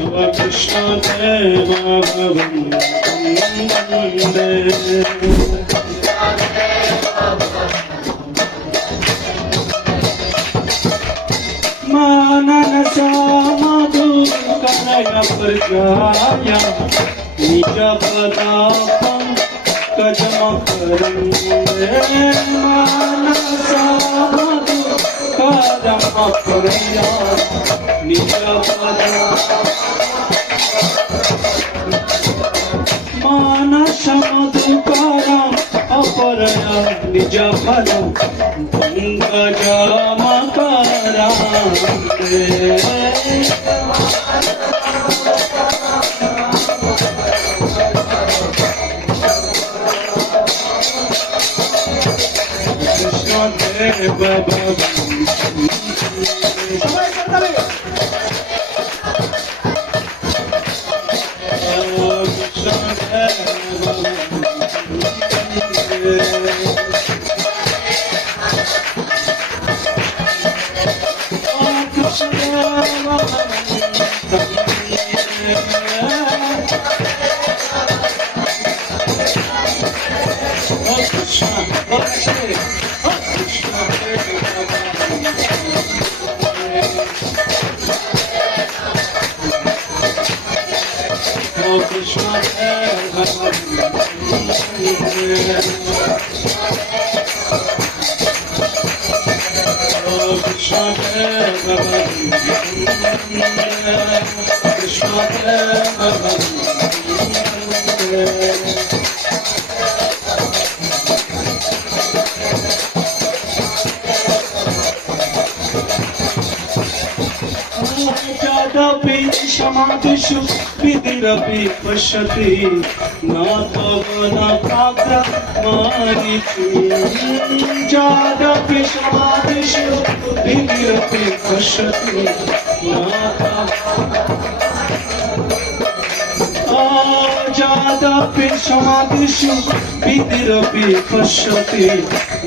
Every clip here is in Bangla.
Krishna Deva Bhavande Mananasa Madhukaraya Prajaya Nija Padapam Kajamakarande Manasa Madhukaraya Prajaya Nija Padapam Manasa Madhukaram Aparaya Nija Padam Pankajamakara Krishna Deva Samadhishu vidirapi pashyati natavana kagra marichi jadapi samadhishu vidirapi pashyati jadapi samadhishu vidirapi pashyati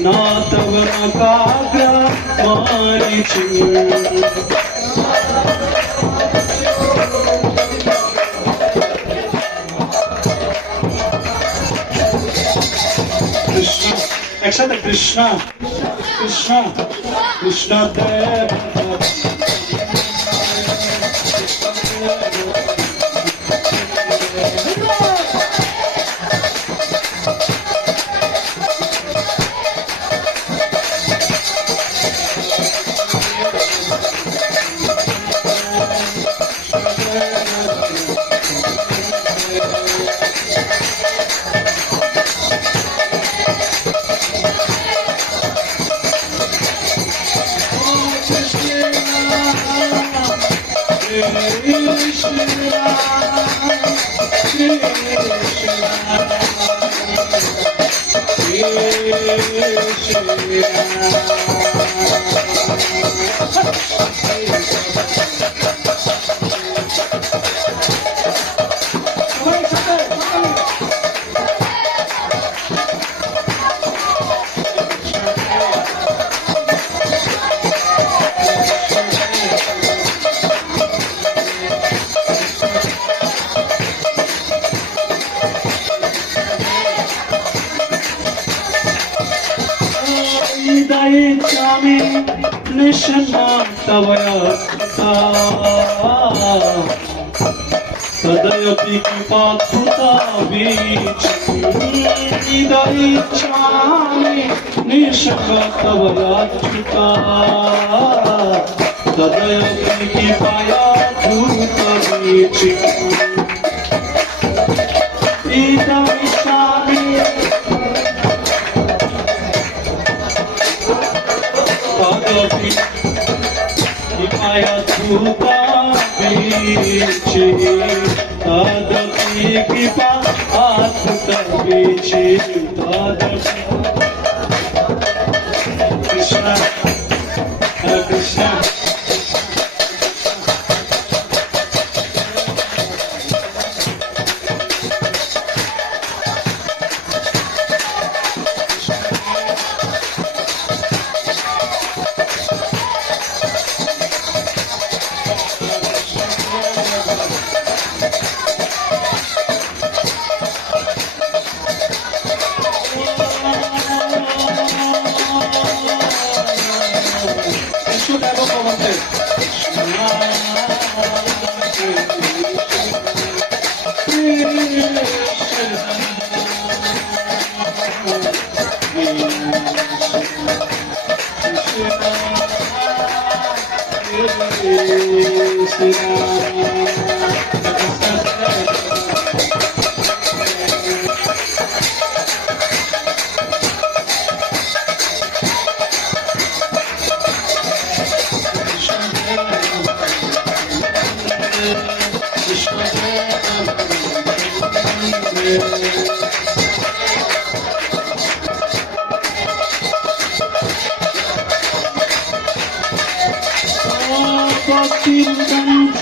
natavana kagra marichi একসাথে কৃষ্ণ কৃষ্ণ কৃষ্ণ দেব Tadayati kipatuta vichami nishakatavayachyuta Tadayati kipayatuta vichami idaichami Tadayati kipayatuta vichi Tadapi kipa atuta vichi Tadapi Krishna Hare Krishna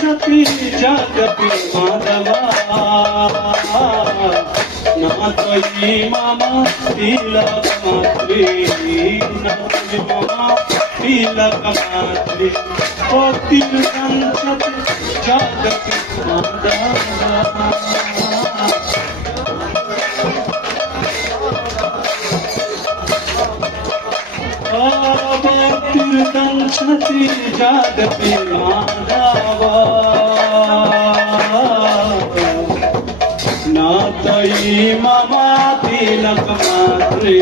सती जगति माधवा नाथई मम तिलक मात्रे नाथई मम तिलक मात्रे तीर्थंसति जगति माधवा तीर्थंसति जगति माधवा नाथई मम तिलक मात्रे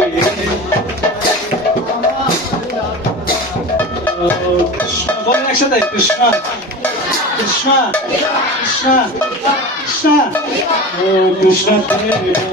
कृष्ण बोल एकसाथ कृष्ण कृष्ण कृष्ण कृष्ण कृष्ण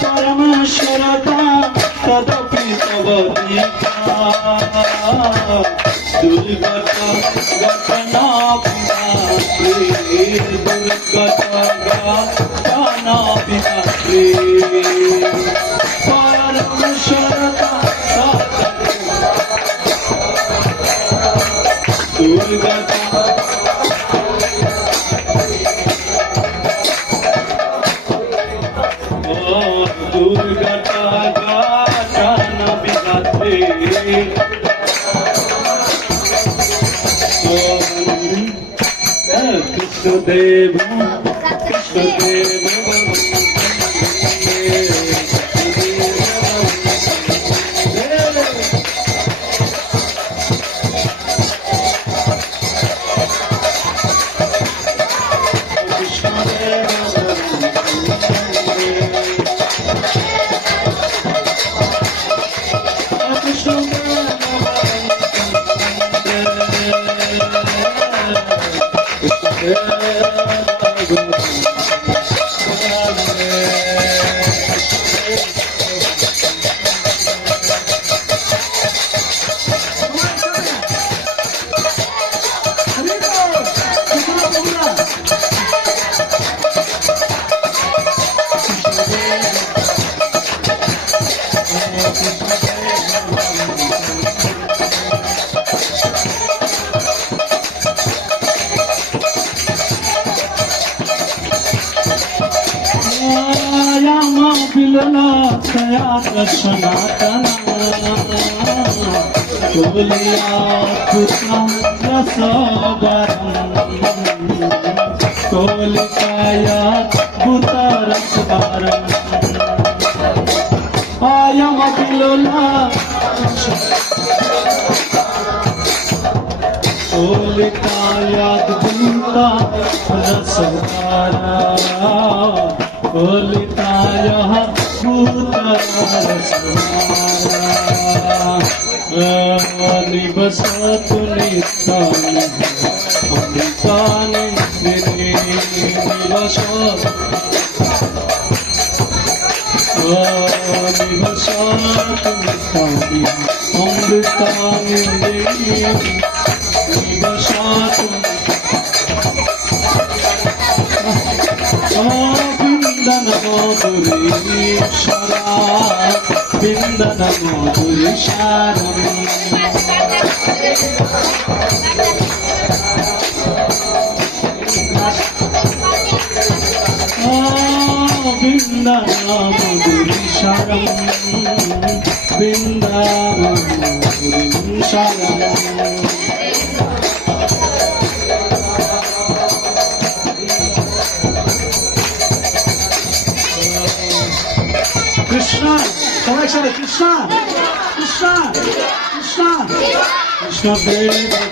परमेश्वरता तदपि तव दीक्षा दुर्गत घटना दुर्गत घटना परमेश्वरता दुर्गत दुर्गता गान विधाते कृष्णदेव कृष्णदेव सनातन कोलिया कृष्ण रसवरम कोलिकाया भूतरसवरम आयम बिलोला कोलिकाया भूतरसवरम कोलिकाया निवसतु नित्यानि अमृतानि निवसतु नित्यानि अमृतानि निवसतु बिंदन मधुरीश्वरा बिंदन मधुरीश्वरम बिंदन मधुरीश्वरम बिंदन मधुरीश्वरम Krishna, Krishna, Krishna, Krishna, Krishna, Krishna, Krishna,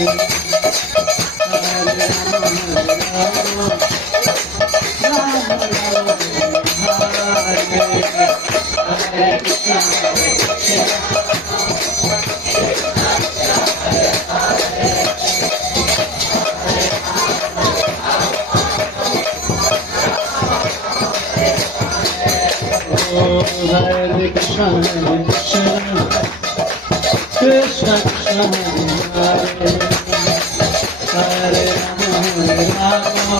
Hare Krishna, Krishna Krishna, Hare Hare, Hare Rama,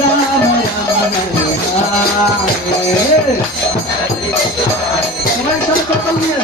Rama Rama, Hare Hare. সবাই সাথে কথা বলিয়ে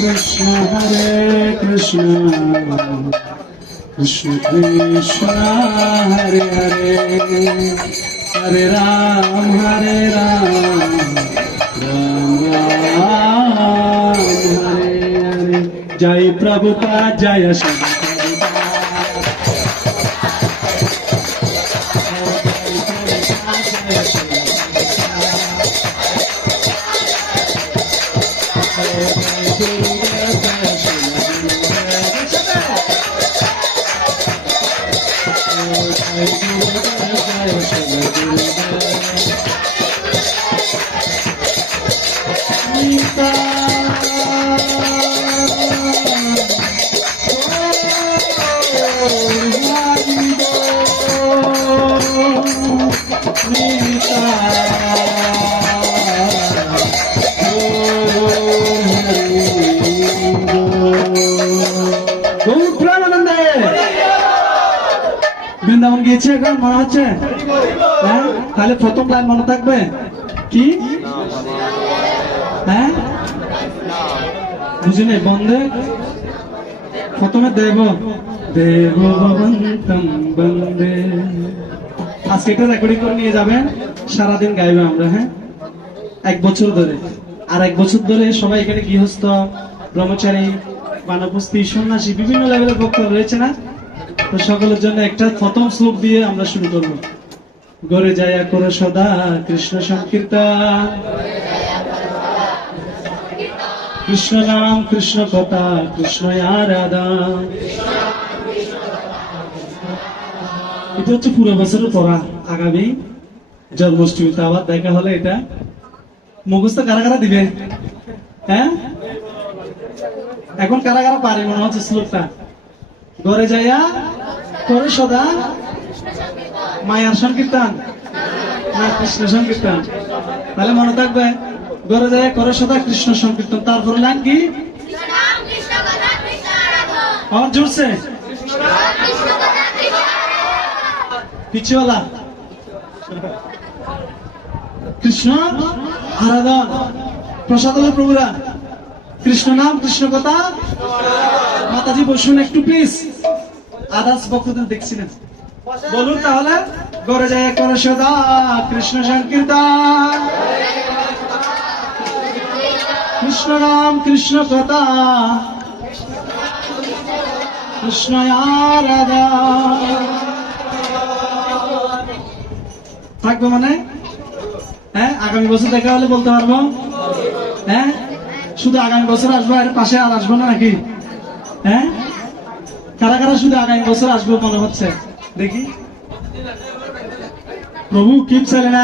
Krishna, Hare Krishna, Krishna Krishna, Hare Hare, Hare Ram, Hare Ram, Ram Ram, Hare Hare. Jai Prabhupada, Jaya Shankar. Vrindavan গিয়েছে এখন মনে হচ্ছে, হ্যাঁ? তাহলে প্রথম লাইন মনে থাকবে কি? হ্যাঁ, বুঝিনি। বন্দে প্রথমে দেব দেব ভবন্তম বন্দে। আজকে এটা রেকর্ডিং করে নিয়ে যাবেন, সারাদিন গাইবে আমরা। হ্যাঁ, 1 বছর ধরে। আর 1 বছর ধরে সবাই এখানে গৃহস্থ, ব্রহ্মচারী, বানপ্রস্থি, সন্ন্যাসী, বিভিন্ন লেভেলের ভক্ত রয়েছে না? তো সকলের জন্য একটা প্রথম শ্লোক দিয়ে আমরা শুরু করবো। গরে যায়া করো সদা কৃষ্ণ সংকীর্তন, কৃষ্ণ নাম কৃষ্ণ কথা কৃষ্ণ আরাধন। এটা হচ্ছে পুরো বছরের পড়া। আগামী জন্মাষ্টমীতে আবার দেখা হলে এটা মুখস্থ কারা কারা দিবে? হ্যাঁ, এখন কারা কারা পারে মনে হচ্ছে শ্লোকটা? ঘরে যাইয়া করে সদা মায়ার সংকীর্তন না কৃষ্ণ সংকীর্তন? তাহলে মনে থাকবে, ঘরে যাইয়া করে সদা কৃষ্ণ সংকীর্তন। তারপরে লাইন কি? और जोर से पीछे वाला কৃষ্ণ আরাধন। প্রসাদ হলো প্রভুরা কৃষ্ণ নাম কৃষ্ণ কথা। মাতাজি বসুন একটু প্লিজ, আদার্স বক্তব্য দেখছি না। বলুন তাহলে, ঘরে যায় করে সদা কৃষ্ণ সংকীর্তন, কৃষ্ণ নাম কৃষ্ণ কথা, কৃষ্ণ রাধা। থাকবো মানে হ্যাঁ, আগামী বছর দেখা হলে বলতে পারবো হ্যাঁ, শুধু আগামী বছর আসবো, এর পাশে আর আসবো না নাকি? হ্যাঁ, কারা কারা শুধু আগামী বছর আসবো মনে হচ্ছে দেখি? প্রভু কিপ সাইলেন্ট,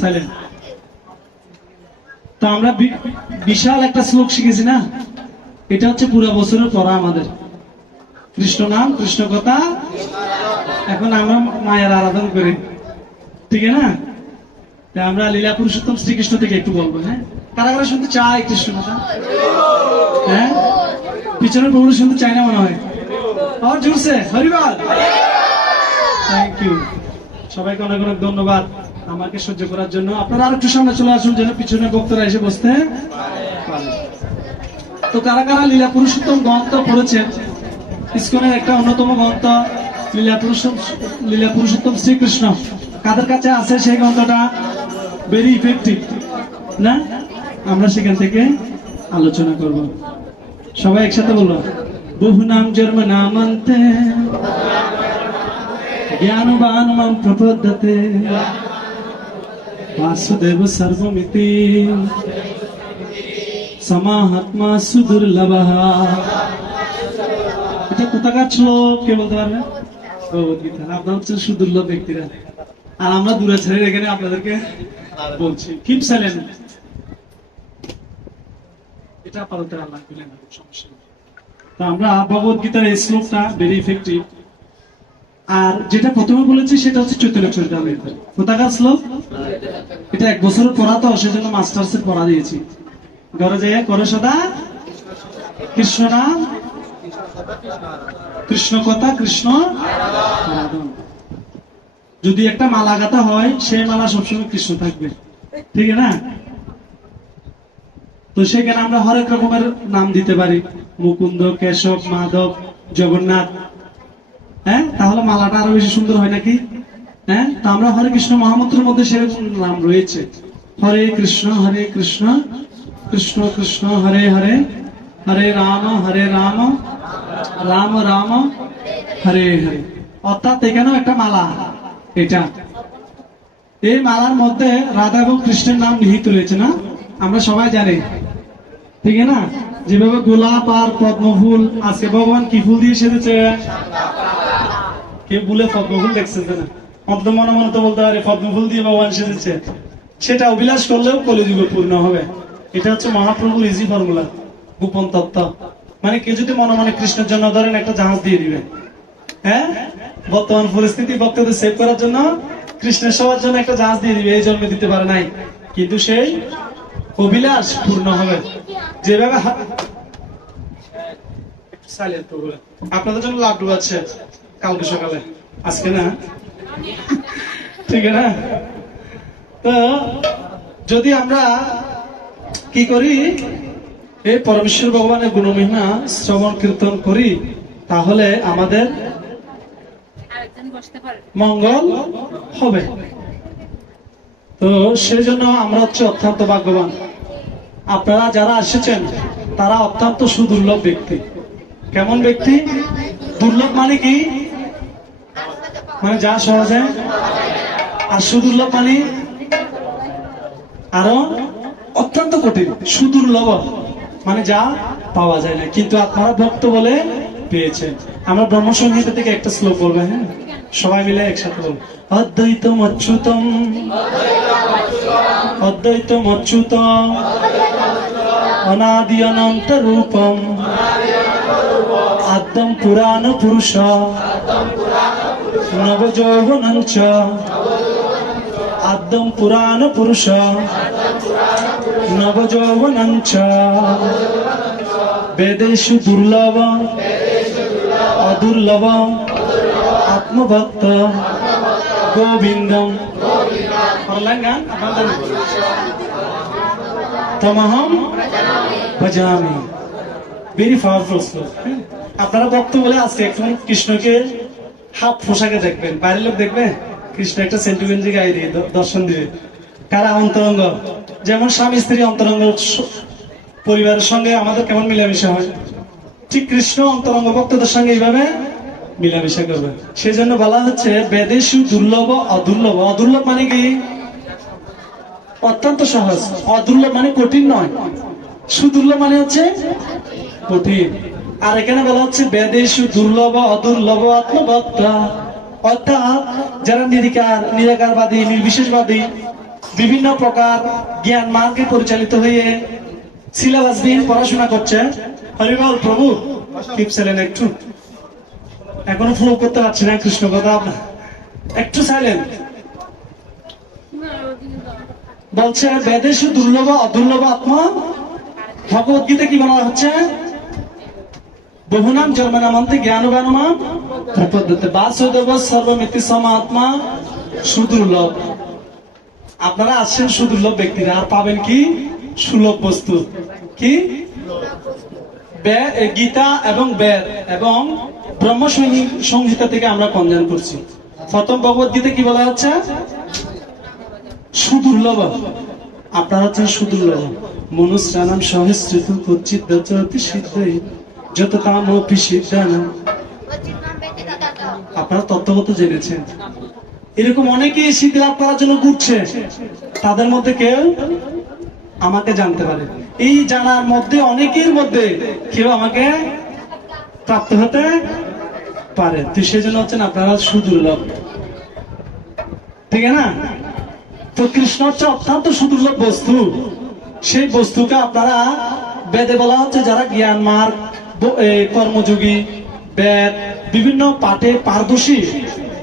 সাইলেন্ট। তো আমরা বিশাল একটা শ্লোক শিখেছি না, এটা হচ্ছে পুরো বছরের পড়া আমাদের। কৃষ্ণ নাম কৃষ্ণ কথা, এখন আমরা মায়ের আরাধনা করি, ঠিক না? আমরা লীলা পুরুষোত্তম শ্রীকৃষ্ণ থেকে একটু বলবো। হ্যাঁ, কারা কারা শুনতে চায় কৃষ্ণ কথা? হ্যাঁ, পিছনের প্রভু শুনতে চায় না মনে হয়। আর জোরসে হরিবল। থ্যাংক ইউ, সবাইকে অনেক অনেক ধন্যবাদ আমাকে সহ্য করার জন্য। আপনারা আর একটু সামনে চলে আসুন যেন পিছনে বক্তারা এসে বসতে পারে। তো কারা কারা লীলা পুরুষোত্তম গ্রন্থ পড়েছেন? ইসকনের একটা অন্যতম গ্রন্থ লীলা পুরুষোত্তম শ্রীকৃষ্ণ, কাদের কাছে আছে সেই গ্রন্থটা? ভেরি ইফেক্টিভ না? আমরা সেখান থেকে আলোচনা করব। সবাই একসাথে বলবো, বহু নাম জন্ম নামান্তে জ্ঞানবান মাম প্রপদ্যতে বাসুদেব সর্বমিতি সমাহাত্মা সুদুর্লভঃ। এটা কোথাকার শ্লোক কে বলতে পারবে? ভগবদ্গীতা। আপনারা হচ্ছেন সুদুর্লভ ব্যক্তিরা, আর আমরা দূরে ছেড়ে এখানে আপনাদেরকে বলছি কিপ সাইলেন্ট। এটা আপাতত আল্লাহ দিলেন, সমস্যা নেই। তো আমরা ভগবদ্গীতার এই শ্লোকটা ভেরি ইফেক্টিভ। আর যেটা প্রথমে বলেছি সেটা হচ্ছে চৈতন্য চরিতামৃত। কোথাকার শ্লোক? এটা 1 বছরের পড়া, তো সেজন্য মাস্টার্সের পড়া দিয়েছি। ঘরে যায় করে সদা কৃষ্ণ নাম কৃষ্ণ কথা, কৃষ্ণ আরাধন। যদি একটা মালা গাঁথা হয়, সেই মালা সবসময় কৃষ্ণ থাকবে, ঠিক না? তো সেখানে আমরা হরেক রকমের নাম দিতে পারি, মুকুন্দ, কেশব, মাধব, জগন্নাথ। হ্যাঁ, তাহলে মালাটা আরো বেশি সুন্দর হয় নাকি? হ্যাঁ, তো আমরা হরে কৃষ্ণ মহামন্ত্রের মধ্যে সেরকম নাম রয়েছে, হরে কৃষ্ণ কৃষ্ণ কৃষ্ণ হরে হরে, হরে রাম রাম রাম হরে হরে। অর্থাৎ এখানেও একটা মালা। এটা এই মালার মধ্যে রাধা এবং কৃষ্ণের নাম নিহিত রয়েছে না? আমরা সবাই জানি, ঠিক না? যেভাবে গোলাপ আর পদ্মফুল, আজকে ভগবান কি ফুল দিয়ে সেজেছে? কেউ বলে পদ্মফুল দেখছে না? মনে মনে তো বলতে পারে পদ্মফুল দিয়ে ভগবান সেজেছে। সেটা অভিলাষ করলেও কলিযুগে পূর্ণ হবে। এটা হচ্ছে মহাপ্রভুর ইজি ফর্মুলা, গোপন তত্ত্ব। মানে কেউ যদি মনে মনে কৃষ্ণের জন্য ধরেন একটা জাহাজ দিয়ে দিবে, হ্যাঁ, বর্তমান পরিস্থিতি ভক্তদের সেভ করার জন্য কৃষ্ণের সবার জন্য একটা জাহাজ দিয়ে দিবে, এই জন্মে দিতে পারে নাই, কিন্তু সেই অভিলাষ পূর্ণ হবে। যেভাবে আপনাদের জন্য লাড্ডু আছে কালকে সকালে, আজকে না, ঠিক না? তো যদি আমরা কি করি, এই পরমেশ্বর ভগবানের গুণমহিমা শ্রবণ কীর্তন করি, তাহলে আমাদের মঙ্গল হবে। তো সেই জন্য আমরা হচ্ছে অত্যন্ত ভাগ্যবান। আপনারা যারা এসেছেন তারা অত্যন্ত সুদুর্লভ ব্যক্তি। কেমন ব্যক্তি? দুর্লভ মানে কি? মানে যা সহজে, আর সুদুর্লভ মানে আরো অত্যন্ত কঠিন। সুদুর্লভ মানে যা পাওয়া যায় না, কিন্তু আপনারা ভক্ত বলে পেয়েছেন। আমরা ব্রহ্মসংহিতা থেকে একটা শ্লোক বলবো, হ্যাঁ, সবাই মিলে একসাথে বলবো। অদ্বৈতম অচ্যুতম অদ্বৈতম অচ্যুতম অনাদি অনন্ত রূপম আদ্যম পুরাণ পুরুষ নবযৌবনঞ্চ আদ্যম পুরাণ পুরুষ নবযৌবনঞ্চ বেদেষু দুর্লভ অদুর্লভ আত্মভক্ত গোবিন্দম তমহম ভজামি। ভেরি পাওয়ারফুল শ্লোক। আপনারা ভক্ত বলে আজকে একজন কৃষ্ণকে হাফ পোশাকে দেখবেন, বাইরের লোক দেখবে কৃষ্ণ একটা সেন্টিমেন্টে গায়ে দিয়ে দর্শন দিবে। কারা অন্তরঙ্গ, যেমন স্বামী স্ত্রী অন্তরঙ্গ পরিবারের সঙ্গে আমাদের কেমন মিলামিশা হয়, ঠিক কৃষ্ণ অন্তরঙ্গ ভক্তদের সঙ্গে এইভাবে মিলামিশা করবে। সেই জন্য বলা হচ্ছে বেদেশু দুর্লভ অদুর্লভ। অদুর্লভ মানে কি? অত্যন্ত সহজ। অদুর্লভ মানে কঠিন নয়, সুদুর্লভ মানে হচ্ছে কঠিন। আর এখানে বলা হচ্ছে বেদেশু দুর্লভ অদুর্লভ আত্মভক্তা, অর্থাৎ যারা নিরাকারবাদী নির্বিশেষবাদী বিভিন্ন প্রকার জ্ঞান মার্গে পরিচালিত হয়ে সিলেবাসবিহীন পড়াশোনা করছে। হরিবল প্রভু টিপ ছিলেন একটু, এখনো ফ্লো করতে পারছি না কৃষ্ণ কথা, একটু সাইলেন্ট। বলছে বেদেশু দুর্লভ অদুর্লভ আত্মা। ভগবদ্গীতা কি বলা হচ্ছে? বহুনাম জন্মনামন্তে জ্ঞানবানমাম প্রপদ্যতে বাসুদেব সর্বমিতি সমাত্মা সুদুর্লভ। আপনারা আসছেন সুদুর্লভ ব্যক্তিরা, আর পাবেন কি? সুলভ বস্তু। কি? গীতা এবং বেদ এবং ব্রহ্ম সংহিতা থেকে আমরা কনজান করছি। প্রথম ভগবদ্গীতা কি বলা হচ্ছে? সুদুর্লভ। আপনারা হচ্ছেন সুদুর্লভ। মনুষ্যানাম সহস্রিত কচ্চিৎ দচতি সিদ্ধই যত কামপি সিদ্ধানাম। আপনারা তত্ত্বগত জেনেছেন, এরকম অনেকেই সিদ্ধি লাভ করার জন্য ঘুরছে, তাদের মধ্যে কেউ আমাকে জানতে পারে। এই জানার মধ্যে অনেকের মধ্যে কেউ আমাকে প্রাপ্ত হতে পারে। তো সেই জন্য হচ্ছেন আপনারা সুদুর্লভ, ঠিক না? তো কৃষ্ণ হচ্ছে অত্যন্ত সুদুর্লভ বস্তু। সেই বস্তুকে আপনারা বেদে বলা হচ্ছে যারা জ্ঞান মার্গ কর্মযোগী বেদ বিভিন্ন পাঠে পারদর্শী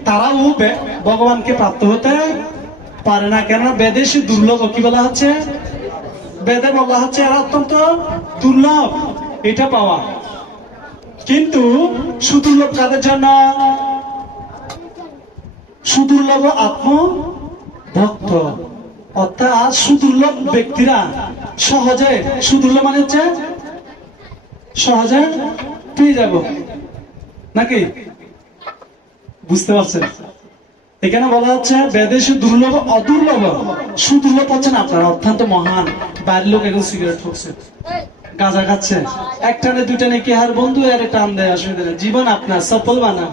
তারাও ভগবানকে প্রাপ্ত হতে পারে না। কেননা বেদেশী দুর্লভ। কি বলা হচ্ছে? বেদে বলা হচ্ছে এরা অত্যন্ত দুর্লভ এটা পাওয়া। কিন্তু সুদুর্লভ কাদের জন্য? সুদুর্লভ আত্ম ভক্ত, অর্থাৎ সুদুর্লভ ব্যক্তিরা সহজে, সুদুর্লভ মানে হচ্ছে সহজে পেয়ে যাব নাকি? বুঝতে পারছেন? এখানে বলা হচ্ছে বেদেশে দুর্লভ অদুর্লভ। সুদুর্লভ হচ্ছেন আপনারা অত্যন্ত মহান। বাইরের লোক এখন সিগারেট ঠকছে, গাঁজা খাচ্ছে, এক টানে দুই টানে কি হার বন্ধু আর টান দেয়, অসুবিধা নেই, জীবন আপনার সফল বানাও।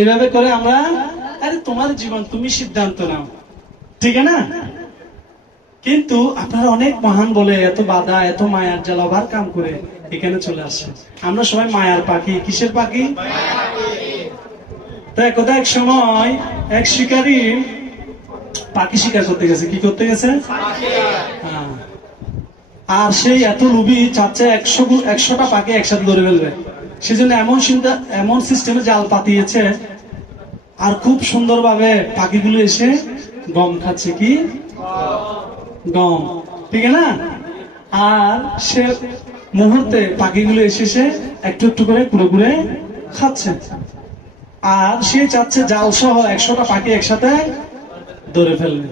এভাবে করে আমরা, আরে তোমার জীবন তুমি সিদ্ধান্ত নাও, ঠিক না? কিন্তু আপনারা অনেক মহান বলে এত বাধা এত মায়ার জ্বালাবার কাম করে এখানে চলে আসছে। আমরা সবাই মায়ার পাখি। কিসের পাখি? তো একদা এক সময় এক শিকারী পাখি শিকার করতে গেছে। কি করতে গেছে? আর সেই এত লোভী, চাচ্ছে 100টা পাখি একসাথে ধরে ফেলবে। সেজন্য এমন সিস্টেমে জাল পাতিয়েছে, আর খুব সুন্দরভাবে পাখিগুলো এসে গম খাচ্ছে। কি? গম, ঠিক না? আর সে মুহূর্তে পাখিগুলো এসে একটু একটু করে কুড়ে কুড়ে খাচ্ছে। আর সে চাচ্ছে জাল সহ 100টা পাখি একসাথে ধরে ফেলবে।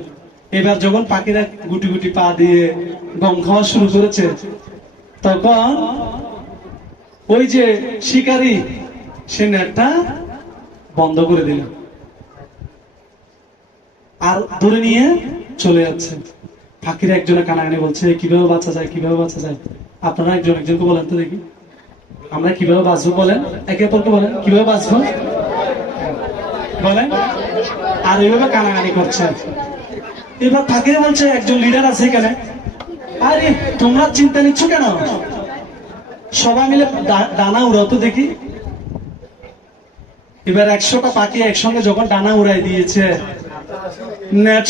এবার যখন পাখিরা গুটি গুটি পা দিয়ে গম খাওয়া শুরু করেছে, তখন ওই যে শিকারী সে নেটটা বন্ধ করে দিল আর ধরে নিয়ে চলে যাচ্ছে। পাখিরা একজনে কানাকানি বলছে কিভাবে বাঁচা যায়, কিভাবে বাঁচা যায়। আপনারা একজন একজনকে বলেন তো দেখি, আমরা কিভাবে বাঁচবো? বলেন, একে অপরকে বলেন কিভাবে বাঁচবো বলেন। আর এইভাবে কানাকানি করছে। এবার পাখিরা বলছে, একজন লিডার আছে এখানে, আরে তোমরা চিন্তা নিচ্ছ কেন? সবাই মিলে ডানা উড়াও তো দেখি। এবার 100টা পাখি একসঙ্গে যখন ডানা উড়াই দিয়েছে, নেট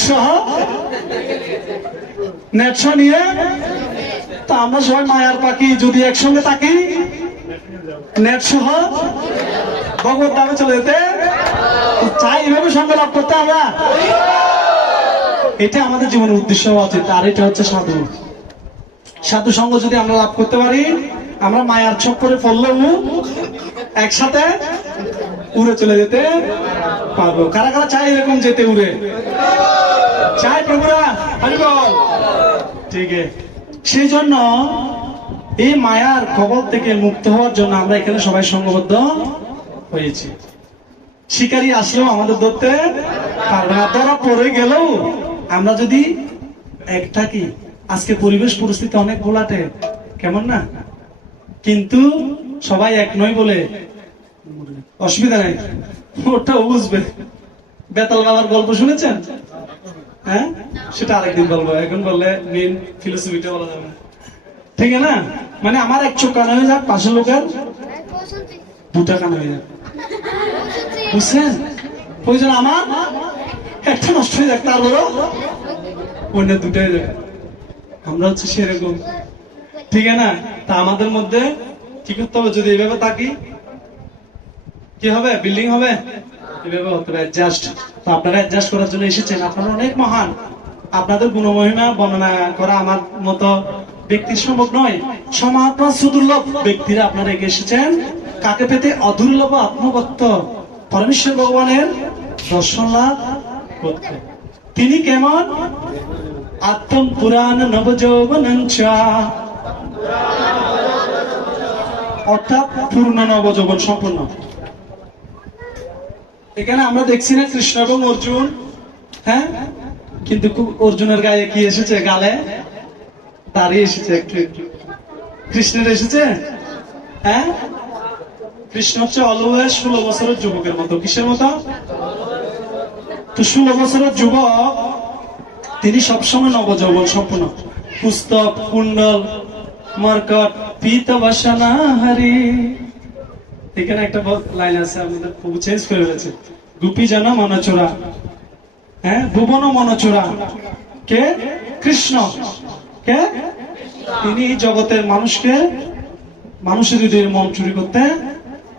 নিয়ে, তা আমরা সবাই মায়ার পাখি যদি একসঙ্গে থাকি, নেট সহ ভগবত ধামে চলে যেতে চাই, এভাবে সঙ্গে লাভ করতে আমরা। এটা আমাদের জীবনের উদ্দেশ্য হওয়া উচিত। আর এটা হচ্ছে সাধু সঙ্গ যদি আমরা লাভ করতে পারি, আমরা মায়ার চক্করে পড়লেও একসাথে উড়ে চলে যেতে পারবো। কারা কারা চাই এরকম যেতে, উড়ে চাই প্রভুরা? ঠিক আছে। সেই জন্য এই মায়ার কবল থেকে মুক্ত হওয়ার জন্য আমরা এখানে সবাই সঙ্গবদ্ধ হয়েছি। শিকারী আসলেও আমাদের ধরতে পারবে না। ধরা পড়ে গেলেও আমরা যদি এক থাকি, আজকে পরিবেশ পরিস্থিতি অনেক গোলাটে, কেমন না? কিন্তু সবাই এক নয় বলে অসুবিধা নাই, ওটাও বুঝবে। বেতাল বাবার গল্প শুনেছেন? হ্যাঁ, সেটা আরেকদিন বলবো, এখন বললে মেন ফিলোসফিটা বলা যাবে না, ঠিক না? মানে আমার এক চোখ কানা হয়ে যাক, পাশের লোকের দুটা কানা হয়ে যাক, বুঝছেন? প্রয়োজন আমার একটা নষ্ট হয়ে যাক, তার বড় অন্য দুটাই যাবে। আমরা হচ্ছে সেরকম, ঠিক না? তা আমাদের মধ্যে কি করতে হবে? যদি এইভাবে থাকি কি হবে? বিল্ডিং হবে? এভাবে হতে হবে অ্যাডজাস্ট। তো আপনারা অ্যাডজাস্ট করার জন্য এসেছেন, আপনারা অনেক মহান। আপনাদের গুণমহিমা বর্ণনা করা আমার মতো ব্যক্তির সম্ভব নয়। সমাত্মা সুদুর্লভ ব্যক্তিরা আপনারা এগিয়ে এসেছেন কাকে পেতে? অদুর্লভ আত্মভক্ত পরমেশ্বর ভগবানের দর্শন লাভ করতে। তিনি কেমন? আত্ম পুরাণ নবযৌবনঞ্চ, অর্থাৎ পূর্ণ নবযৌবন সম্পূর্ণ। এখানে আমরা দেখছি না কৃষ্ণ এবং অর্জুন, হ্যাঁ? কিন্তু অর্জুনের গায়ে কি এসেছে? গালে দাঁড়িয়ে এসেছে একটু একটু। কৃষ্ণের এসেছে? হ্যাঁ, কৃষ্ণ হচ্ছে অলওয়েজ 16 বছরের যুবকের মতো। কিসের মতো? তো 16 বছরের যুবক তিনি সবসময় নবযৌবন সম্পূর্ণ। পুস্তক, কুণ্ডল, মর্কট, পীত বাসনা হারি। এখানে একটা লাইন আছে, আমাদের প্রভু চেঞ্জ করে ফেলেছে। গোপী জন মনচোরা, হ্যাঁ, ভুবন মনচোরা। কে? কৃষ্ণ। কে? তিনি জগতের মানুষকে, মানুষের হৃদয়ের মন চুরি করতে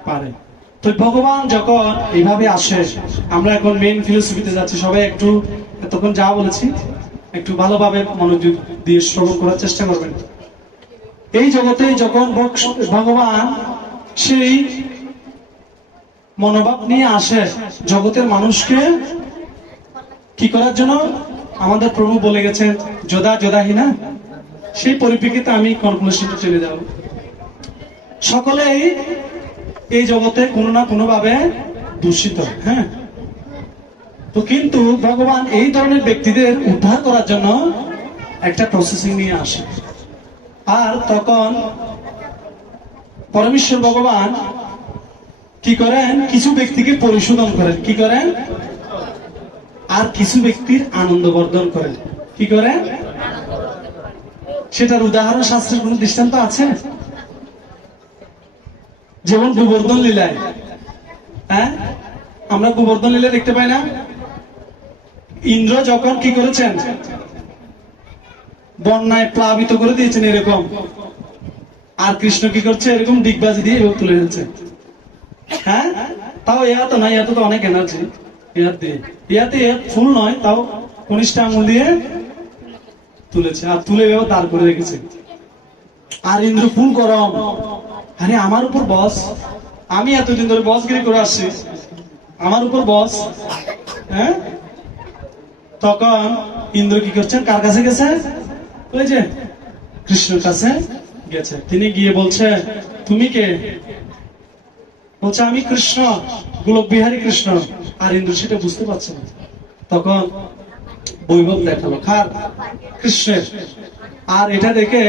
পারে। তো ভগবান যখন এইভাবে আসে, আমরা এখন মেইন ফিলোসফিতে যাচ্ছি। সবাই একটু এতক্ষণ যা বলেছি একটু ভালোভাবে মনোযোগ দিয়ে শ্রবণ করার চেষ্টা করবেন। এই জগতে যখন ভগবান সেই মনোভাব নিয়ে আসে জগতের মানুষকে কি করার জন্য, আমাদের প্রভু বলে গেছেন যোদা যোদাহীনা। সেই পরিপ্রেক্ষিতে আমি কনক্লুশনে চলে যাব। সকলেই এই জগতে কোনো না কোনো ভাবে দূষিত, হ্যাঁ। তো কিন্তু ভগবান এই ধরনের ব্যক্তিদের উদ্ধার করার জন্য একটা প্রসেসিং নিয়ে আসে। আর তখন পরমেশ্বর ভগবান কি করেন? কিছু ব্যক্তিকে পরিশোধন করেন। কি করেন? আর কিছু ব্যক্তির আনন্দ বর্ধন করেন। কি করেন? সেটার উদাহরণ শাস্ত্রের কোন দৃষ্টান্ত আছে? যেমন গোবর্ধন লীলায়, হ্যাঁ, আমরা গোবর্ধন লীলা দেখতে পাই না? ইন্দ্র যখন কি করেছেন? বন্যায় প্লাবিত করে দিয়েছেন এরকম, আর কৃষ্ণ কি করছে? এরকম ডিগবাজি দিয়ে এভাবে তুলে ফেলছে, হ্যাঁ। তাও তো নয়, এত তো অনেক এনার্জি ইয়াতে ফুল নয়, তাও কনিষ্ঠ আঙুল দিয়ে তুলেছে, আর তুলে এভাবে দাঁড় করে রেখেছে। আর ইন্দ্র ফুল গরম, আরে আমার উপর বস, আমি এতদিন ধরে বসগিরি করে আসছি, আমার উপর বস, হ্যাঁ। তখন ইন্দ্র কি করছেন? কার কাছে গেছে? ওই যে কৃষ্ণের কাছে গেছে। তিনি গিয়ে বলছে, তুমি কে? বলছে আমি কৃষ্ণ, গোলক বিহারী কৃষ্ণ। আর ইন্দ্র সেটা বুঝতে পারছে না। তখন বৈভব দেখালো কার? কৃষ্ণের। আর এটা দেখে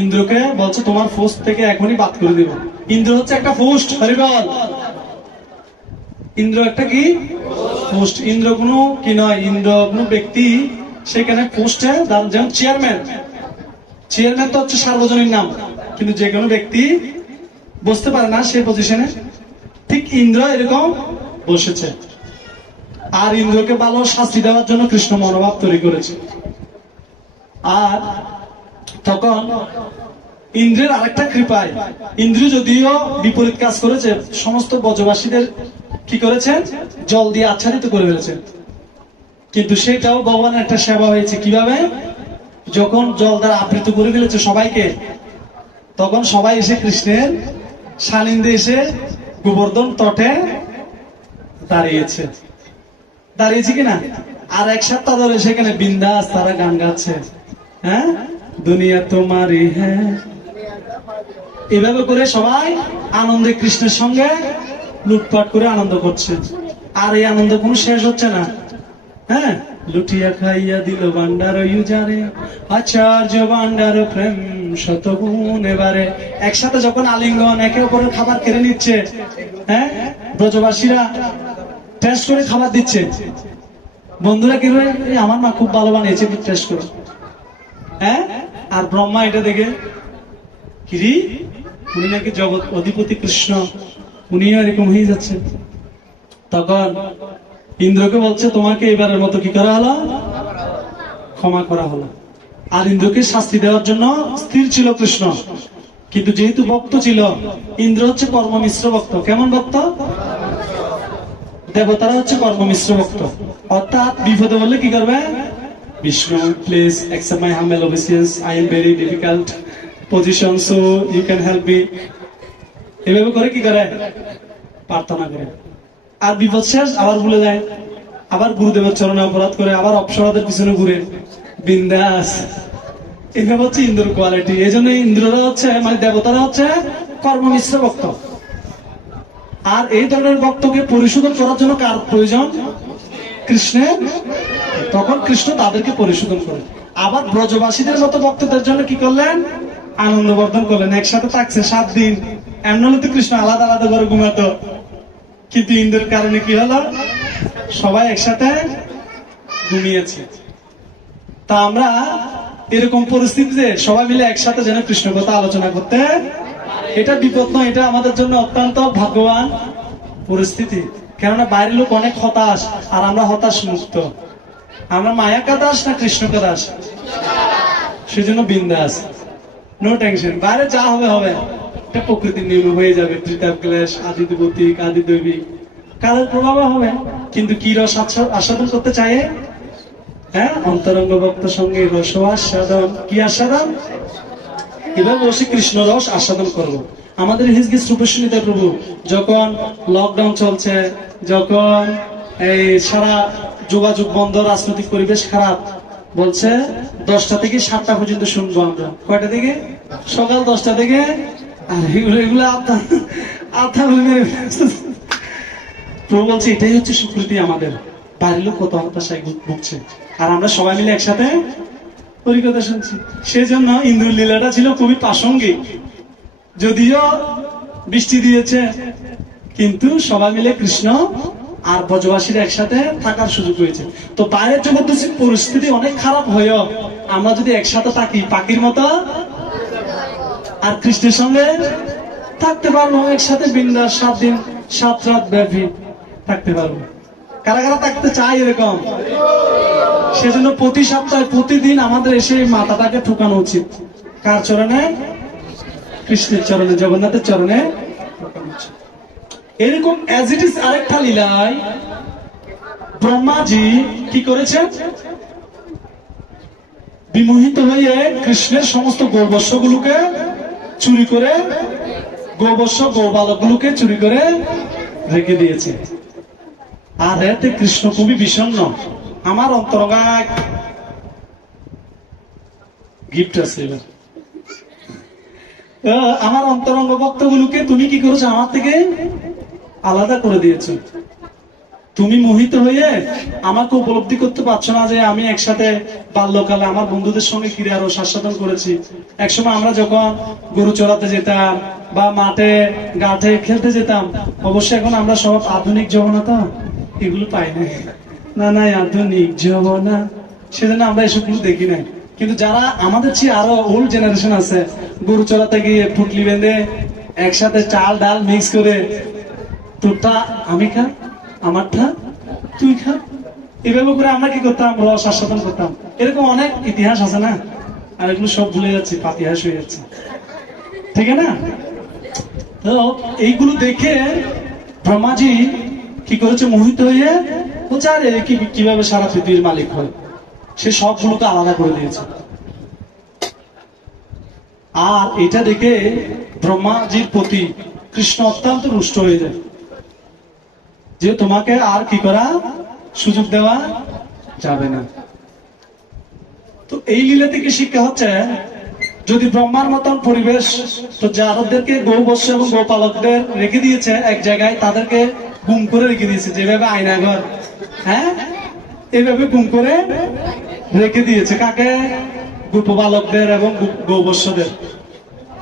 ইন্দ্রকে বলছে তোমার পোস্ট থেকে এখনই বাদ করে দেব। ইন্দ্র হচ্ছে একটা পোস্ট, হরিবল। ইন্দ্র একটা কি পোস্ট? ইন্দ্র কোনো কি নয়, ইন্দ্র কোনো ব্যক্তি। সেখানে পোস্টে যেমন চেয়ারম্যান, চেয়ারম্যান তো হচ্ছে সার্বজনীন নাম, কিন্তু যে কোনো ব্যক্তি বসতে পারে না সেই পজিশনে। ঠিক ইন্দ্র এরকম বসেছে। আর ইন্দ্রকে ভালো শাস্তি দেওয়ার জন্য কৃষ্ণ মনোভাব তৈরি করেছে। আর তখন ইন্দ্রের আরেকটা কৃপায়, ইন্দ্র যদিও বিপরীত কাজ করেছে, সমস্ত ব্রজবাসীদের কি করেছেন? জল দিয়ে আচ্ছাদিত করে ফেলেছেন। কিন্তু সেটাও ভগবানের একটা সেবা হয়েছে। কিভাবে? যখন জল দ্বারা আবৃত করে ফেলেছে সবাইকে, তখন সবাই এসে কৃষ্ণের সানিধ্যে এসে গোবর্ধন তটে দাঁড়িয়েছে। দাঁড়িয়েছে কিনা? আর এক সপ্তাহ ধরে সেখানে বিন্দাস তারা গান গাচ্ছে, হ্যাঁ, দুনিয়া তোমারই, হ্যাঁ। এভাবে করে সবাই আনন্দে কৃষ্ণের সঙ্গে লুটপাট করে আনন্দ করছে, আর এই আনন্দ কোনো শেষ হচ্ছে না। হ্যাঁ, লুটিয়া খাইয়া দিল ভান্ডার ইউজারে, আচার্য ভান্ডার প্রেম শতগুণ এবারে। একসাথে যখন আলিঙ্গন, একে অপরের খাবার কেড়ে নিচ্ছে, হ্যাঁ, ব্রজবাসীরা টেস্ট করে খাবার দিচ্ছে, বন্ধুরা কি করে, আমার মা খুব ভালো বানিয়েছে, টেস্ট করো। হ্যাঁ, আর ব্রহ্মা এটা দেখে, কিরি উনি নাকি জগৎ অধিপতি কৃষ্ণ, উনিও এরকম হয়ে যাচ্ছে। তখন ইন্দ্রকে বলছে, তোমাকে এবারের মতো কি করা হলো, ক্ষমা করা হলো। আর ইন্দ্রকে শাস্তি দেওয়ার জন্য স্থির ছিল কৃষ্ণ, কিন্তু যেহেতু ভক্ত ছিল, ইন্দ্র হচ্ছে কর্মমিশ্র ভক্ত। কেমন ভক্ত? দেবতারা হচ্ছে কর্মমিশ্র ভক্ত, অর্থাৎ বিপদে বললে কি করবে, Vishnu please accept my humble obeisance, I am very difficult position, so you can help me, এভাবে করে কি করে, প্রার্থনা করে। আর বিপদ শেষ, আবার ভুলে যায়, আবার গুরুদেবের চরণে অপরাধ করে, আবার অপ্সরাদের পিছনে ঘুরে বিন্দাস। এভাবে হচ্ছে ইন্দ্র কোয়ালিটি। এই জন্য ইন্দ্ররা হচ্ছে, মানে দেবতারা হচ্ছে কর্মমিশ্র ভক্ত। আর এই ধরনের ভক্তকে পরিশোধন করার জন্য কার প্রয়োজন? কৃষ্ণের। তখন কৃষ্ণ তাদেরকে পরিশোধন করে। আবার ব্রজবাসীদের মতো ভক্তদের জন্য কি করলেন, আনন্দ বর্ধন করলেন। একসাথে থাকছে 7 দিন, এমনি তো কৃষ্ণ আলাদা আলাদা করে ঘুমাতো, কিন্তু ইন্দ্রের কারণে কি হলো, সবাই একসাথে ঘুমিয়েছে। তা আমরা এরকম পরিস্থিতিতে সবাই মিলে একসাথে যেন কৃষ্ণ কথা আলোচনা করতে, এটা বিপদ নয়, এটা আমাদের জন্য অত্যন্ত ভাগ্যবান পরিস্থিতি। কেননা বাইরের লোক অনেক হতাশ, আর আমরা হতাশ মুক্ত। আমরা মায়া কাদাস না কৃষ্ণ কাদাস, সেজন্য বিন্দাস, নো টেনশন। বাইরে যা হবে হবে, এটা প্রকৃতির নিয়ম হয়ে যাবে। ত্রিতাপ ক্লেশ, আদি দেবতিক, আদি দৈবিক, কালের প্রভাবে হবে। কিন্তু কি রস আস্বাদন করতে চায়? হ্যাঁ, অন্তরঙ্গ ভক্ত সঙ্গে রস আস্বাদন। কি আস্বাদন? এবার বসে কৃষ্ণ রস আস্বাদন করবো। আমাদের হিজগিস রূপসিনীতা প্রভু যখন লকডাউন চলছে, যখন এই সারা যোগাযোগ বন্ধ, রাজনৈতিক পরিবেশ খারাপ, বলছে 10টা থেকে 7টা পর্যন্ত শুনবো আমরা। কয়টা থেকে? সকাল 10টা থেকে। আর এগুলো আধা প্রভু বলছে এটাই হচ্ছে স্বীকৃতি আমাদের। বাড়ির লোক কত হতাশায় ভুগছে, আর আমরা সবাই মিলে একসাথে হরিকথা শুনছি। সেজন্য ইন্দ্র লীলাটা ছিল খুবই প্রাসঙ্গিক। যদিও বৃষ্টি দিয়েছে, কিন্তু সবাই মিলে কৃষ্ণ আর ব্রজবাসীরা একসাথে থাকার সুযোগ হয়েছে। তো বাইরের জগৎ পরিস্থিতি অনেক খারাপ হয়েও আমরা যদি একসাথে থাকি, পাখির মতো আর কৃষ্ণের সঙ্গে থাকতে পারবো, একসাথে বিন্দাস 7 দিন 7 রাত ব্যাপী থাকতে পারবো। কারা কারা থাকতে চাই এরকম? সেজন্য প্রতি সপ্তাহে প্রতিদিন আমাদের এসে মাথাটাকে ঠুকানো উচিত। কার চরণে? কৃষ্ণের চরণে, জগন্নাথের চরণে ঠুকানো উচিত। এরকম অ্যাজ ইট ইজ আরেকটা লীলায় ব্রহ্মাজি কি করেছেন, বিমোহিত হয়ে কৃষ্ণের সমস্ত গৌবর্ষ গুলোকে চুরি করে, গৌবর্ষ গৌবালক গুলোকে চুরি করে রেখে দিয়েছে। আর এতে কৃষ্ণ খুবই বিষণ্ণ। আমার অন্তরঙ্গায় গিফট আছে এবার। আমার অন্তরঙ্গ ভক্তগুলোকে তুমি কি করেছো, আমার থেকে আলাদা করে দিয়েছো। তুমি মোহিত হয়ে আমাকে উপলব্ধি করতে পারছো না যে আমি একসাথে বাল্যকালে আমার বন্ধুদের সঙ্গে ক্রীড়া রস আস্বাদন করেছি। একসময় আমরা যখন গরু চড়াতে যেতাম বা মাঠে ঘাটে খেলতে যেতাম, অবশ্যই এখন আমরা সব আধুনিক যৌবনা তো এগুলো পাই না, না আধুনিক যৌবনা, সেজন্য আমরা এসবগুলো দেখি না। কিন্তু যারা আমাদের চেয়ে আরো ওল্ড জেনারেশন আছে, গরু চড়াতে গিয়ে পুটলি বেঁধে একসাথে চাল ডাল মিক্স করে, তোরটা আমি খা, আমারটা তুই খা, এভাবে করে আমরা কি করতাম, রস আস্বাদন করতাম। এরকম অনেক ইতিহাস আছে না, আর এগুলো সব ভুলে যাচ্ছে, পাতিহাস হয়ে যাচ্ছে, ঠিক না? তো এইগুলো দেখে ব্রহ্মাজি কি করেছে, মোহিত হয়ে বলছে আরে কিভাবে সারা পৃথিবীর মালিক হয়। সে সবগুলোকে আলাদা করে দিয়েছে। আর এটা দেখে ব্রহ্মাজির প্রতি কৃষ্ণ অত্যন্ত রুষ্ট হয়ে যায়, যে তোমাকে আর কি করা সুযোগ দেওয়া যাবে না। তো এই লীলা থেকে শিক্ষা হচ্ছে, যদি ব্রহ্মার মতন পরিবেশ, তো যাদেরকে গৌবৎস এবং গোপালকদের রেখে দিয়েছে এক জায়গায়, তাদেরকে গুম করে রেখে দিয়েছে, যেভাবে আয়নাঘর, হ্যাঁ, এইভাবে গুম করে রেখে দিয়েছে। কাকে? গোপালকদের এবং গৌবৎসদের।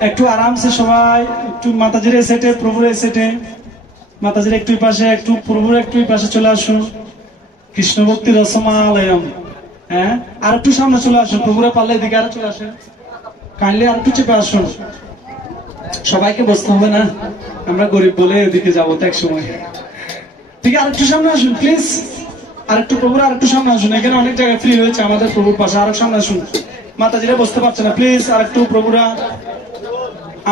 একটু আরামসে সবাই একটু মাতাজির এই সাইডে, প্রভুর এই সাইডে, মাতাজির একটু পাশে, একটু প্রভুর একটু পাশে চলে আসুন। কৃষ্ণ ভক্তি রসমালয়ম। হ্যাঁ, আর একটু সামনে চলে আসুন, প্রভুরা পারলে এদিকে আর চলে আসেন, কাইন্ডলি আর একটু চেপে আসুন। সবাইকে বসতে হবে না, আমরা গরিব বলে এদিকে যাবো তো এক সময়। ঠিক আছে, আর একটু সামনে আসুন প্লিজ, আর একটু প্রভুরা আর একটু সামনে আসুন। এখানে অনেক জায়গায় ফ্রি হয়েছে আমাদের প্রভুর পাশে, আর সামনে আসুন। মাতাজিরা বসতে পারছে না, প্লিজ আর একটু প্রভুরা।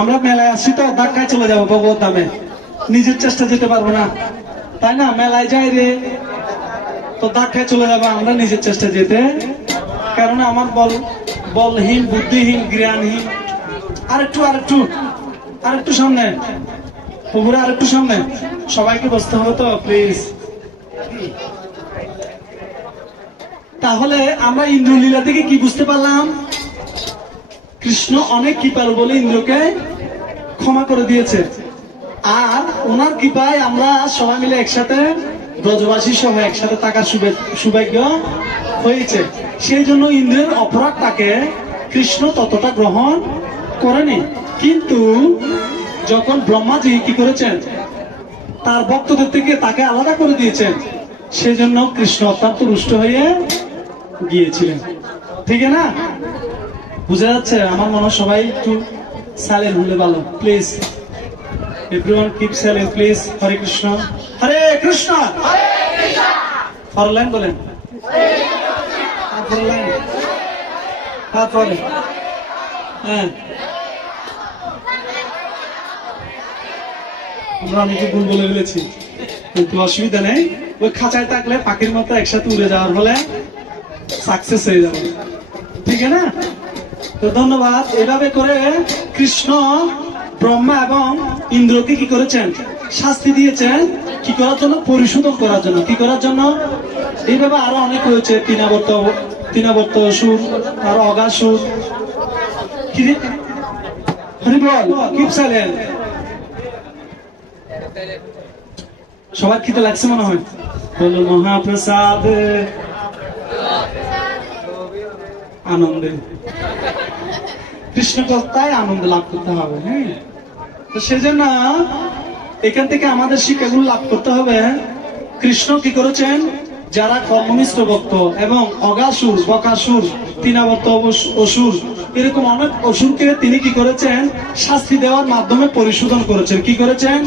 আমরা মেলায় আসছি তো, ধাক্কায় চলে যাবো ভগবত দামে, নিজের চেষ্টা যেতে পারবো না, তাই না? মেলায় যাই রে, তো ধাক্কায় চলে যাবো আমরা নিজের চেষ্টা যেতে, কারণ আমার বলহীন, বুদ্ধিহীন, জ্ঞানহীন। আর একটু সামনে প্রভুরা, আর একটু সামনে। সবাইকে বসতে হবে তো প্লিজ। তাহলে আমরা ইন্দ্রলীলা থেকে কি বুঝতে পারলাম? কৃষ্ণ অনেক কৃপাল বলে ইন্দ্রকে ক্ষমা করে দিয়েছে, আর ওনার কৃপায় আমরা সবাই মিলে একসাথে, ব্রজবাসী সহ একসাথে থাকার সৌভাগ্য হয়েছে। সেই জন্য ইন্দ্রের অপরাধটাকে কৃষ্ণ ততটা গ্রহণ করেনি। কিন্তু যখন ব্রহ্মাজি কি করেছেন, তার ভক্তদের থেকে তাকে আলাদা করে দিয়েছেন, সেজন্য কৃষ্ণ অত্যন্ত রুষ্ট হয়ে গিয়েছিলেন। ঠিক না? বুঝা যাচ্ছে? আমার মনে হয় সবাই একটু সাইলেন্ট হলে ভালো, please. Everyone keep silent please. Hare Krishna, Hare Krishna, line বলেন, লাইন, তারপরে হ্যাঁ, আমরা অনেকে ভুল বলে ফেলেছি, কিন্তু অসুবিধা নেই। ওই খাঁচায় থাকলে পাখির মতো একসাথে উড়ে যাওয়ার ফলে সাকসেস হয়ে যাবে। ঠিক না? তো ধন্যবাদ। এভাবে করে কৃষ্ণ ব্রহ্মা এবং ইন্দ্রকে কি করেছেন? শাস্তি দিয়েছেন। কি করার জন্য? পরিশোধন করার জন্য। কি করার জন্য? এইভাবে আরো অনেক রয়েছে, তৃণাবর্ত অসুর, আর অগাসুর। হরি বল, কিপ সাইলেন্ট। সবার খিদে লাগছে মনে হয়, বলো মহাপ্রসাদ আনন্দে। কৃষ্ণ কথায় আনন্দ লাভ করতে হবে। হ্যাঁ, তো সেজন্য এখান থেকে আমাদের শিক্ষাগুলো লাভ করতে হবে। কৃষ্ণ কি করেছেন? যারা কর্মনিষ্ঠ ভক্ত এবং অগাসুর, বকাসুর, তৃণাবর্ত অসুর, এরকম অনেক অসুরকে তিনি কি করেছেন? শাস্তি দেওয়ার মাধ্যমে পরিশোধন করেছেন। কি করেছেন?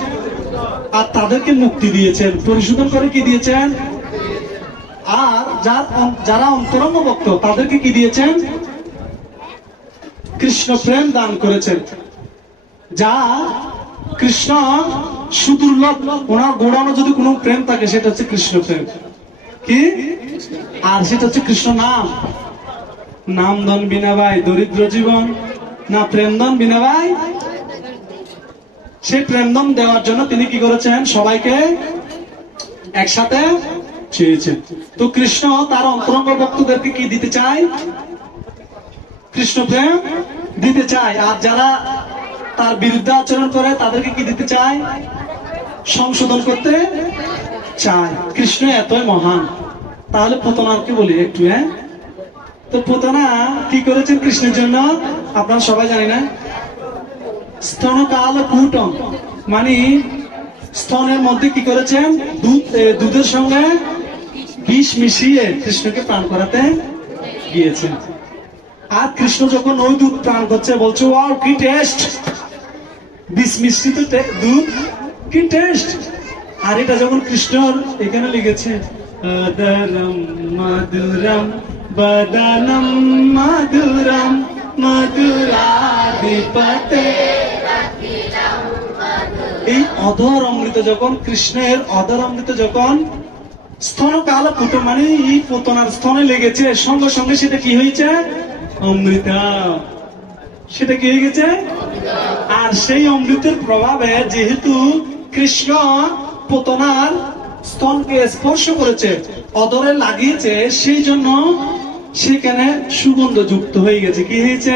আর তাদেরকে মুক্তি দিয়েছেন। পরিশোধন করে কি দিয়েছেন? আর যারা অন্তরঙ্গ ভক্ত, তাদেরকে কি দিয়েছেন? কৃষ্ণ প্রেম দান করেছেন। যা কৃষ্ণ সুদুর্লভ, ওনার গোড়ানো যদি কোনো প্রেম থাকে, সেটা হচ্ছে কৃষ্ণ প্রেম। কি? আর সেটা হচ্ছে কৃষ্ণ নাম। নাম ধন বিনা ভাই দরিদ্র জীবন, না প্রেম ধন বিনা ভাই। সেই প্রেমদম দেওয়ার জন্য তিনি কি করেছেন? সবাইকে একসাথে চেয়েছেন। তো কৃষ্ণ তার অন্তরঙ্গ ভক্তদেরকে কি দিতে চায়? কৃষ্ণ প্রেম দিতে চায়। আর যারা তার বিরুদ্ধে আচরণ করে, তাদেরকে কি দিতে চায়? সংশোধন করতে চায়। কৃষ্ণ এতই মহান। তাহলে পুতনাকে বলি একটু। হ্যাঁ, তো পুতনা কি করেছেন কৃষ্ণের জন্য? আপনারা সবাই জানি না? স্তনকাল কূটম, মানে স্তনের মধ্যে কি করেছেন? দুধের সঙ্গে বিষ মিশিয়ে কৃষ্ণকে প্রাণ করাতে গিয়েছেন। আর কৃষ্ণ যখন ওই দুধ প্রাণ করছে, বলছে ওয়াও কি টেস্ট, বিষ মিশ্রিত দুধ, কি টেস্ট। আর এটা যখন কৃষ্ণর এখানে লিখেছে আদরম মধুরম বদনম মধুরম মধুরাধিপতে, এই অধর অমৃত যখন, কৃষ্ণের অধর অমৃত যখন স্তনকাল পুত, মানে এই পুতনার স্তনে লেগেছে, সঙ্গে সঙ্গে সেটা কি হয়েছে? অমৃতা। সেটা কি হয়ে গেছে? আর সেই অমৃতের প্রভাবে যেহেতু কৃষ্ণ পুতনার স্তনকে স্পর্শ করেছে, অধরে লাগিয়েছে, সেই জন্য সেখানে সুগন্ধ যুক্ত হয়ে গেছে। কি হয়েছে?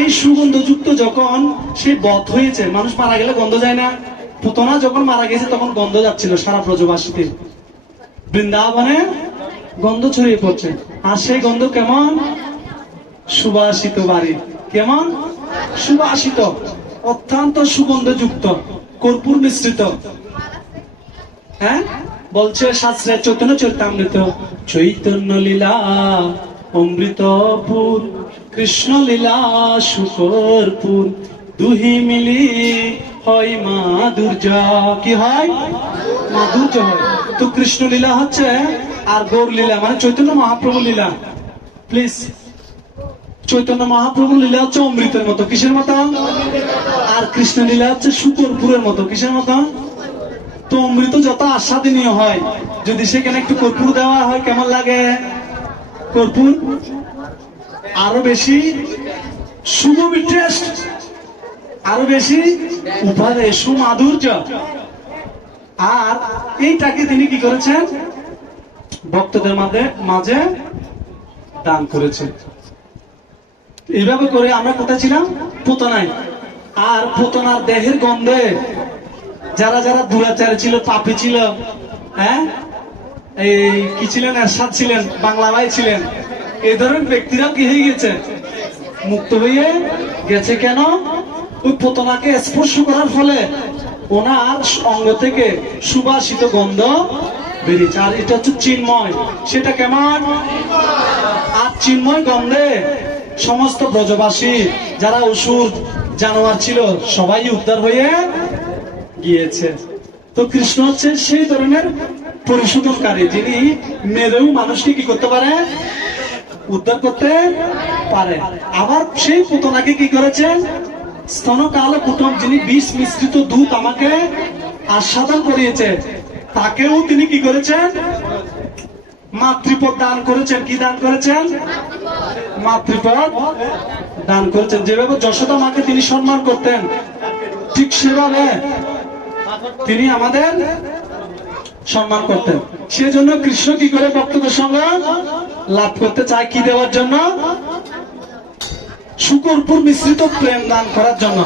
এই সুগন্ধযুক্ত যখন সে বধ হয়েছে, মানুষ মারা গেলে গন্ধ যায় না, পুতনা যখন মারা গেছে তখন গন্ধ যাচ্ছিল সারা ব্রজবাসীতে, বৃন্দাবনে গন্ধ ছড়িয়ে পড়ছে। আর সেই গন্ধ কেমন? সুবাসিত বাড়ি, কেমন? সুবাসিত, অত্যন্ত সুগন্ধযুক্ত, কর্পূর মিশ্রিত। হ্যাঁ, বলছে শাস্ত্রে চৈতন্য চরিতামৃত, চৈতন্য লীলা অমৃতপুর, কৃষ্ণ লীলা শুকরপুর, দুহি মিলি হয় মাধুর্য। কি হয়? মাধুর্য হয়। তো কৃষ্ণ লীলা হচ্ছে আর গৌর লীলা মানে চৈতন্য মহাপ্রভু লীলা। প্লিজ, চৈতন্য মহাপ্রভু লীলা হচ্ছে অমৃতের মতো। কিসের মতো? আর কৃষ্ণ লীলা হচ্ছে শুকরপুরের মতো। কিসের মতো? তো অমৃত যত আস্বাদনীয় হয়, যদি সেখানে একটু কর্পূর দেওয়া হয় কেমন লাগে? কর্পূর আরো বেশি সুগভীর টেস্ট, আরো বেশি উপারে সুমাধুর্য। আর এইটাকে তিনি কি করেছেন? ভক্তদের মাঝে দান করেছেন। এইভাবে করে আমরা কোথায় ছিলাম? পুতনায়। আর পুতনার দেহের গন্ধে যারা যারা দুরাচারী ছিল, পাপী ছিল, হ্যাঁ, এই কি ছিলেন, এরশাদ ছিলেন, বাংলা ভাই ছিলেন, এই ধরনের ব্যক্তিরাও কি হয়ে গেছে? মুক্ত হয়ে গেছে। কেন? ওই পুতনাকে স্পর্শ করার ফলে ওনার অঙ্গ থেকে সুবাসিত গন্ধ বেরিয়েছে। আর এটা হচ্ছে চিন্ময়। সেটা কেমন? আর চিন্ময় গন্ধে সমস্ত ব্রজবাসী যারা অসুর জানোয়ার ছিল সবাই উদ্ধার হয়ে গিয়েছে। তো কৃষ্ণ হচ্ছে সেই ধরনের পরিশোধনকারী, যিনি মেরেও মানুষকে কি করতে পারে? উদ্ধার করতে পারে। আবার সেই পুতনাকে কি করেছেন? স্তনকাল কুটুম, যিনি বিষ মিশ্রিত দুধ আমাকে আস্বাদন করিয়েছে, তাকেও তিনি কি করেছেন? মাতৃপদ দান করেছেন। কি দান করেছেন? মাতৃপদ দান করেছেন। যেভাবে যশোদা মাকে তিনি সম্মান করতেন, ঠিক সেভাবে তিনি আমাদের সম্মান করতেন। সেজন্য কৃষ্ণ কি করে ভক্তদের সঙ্গে লাভ করতে চায়? কি দেওয়ার জন্য? শুকরপুর মিশ্রিত প্রেম দান করার জন্য।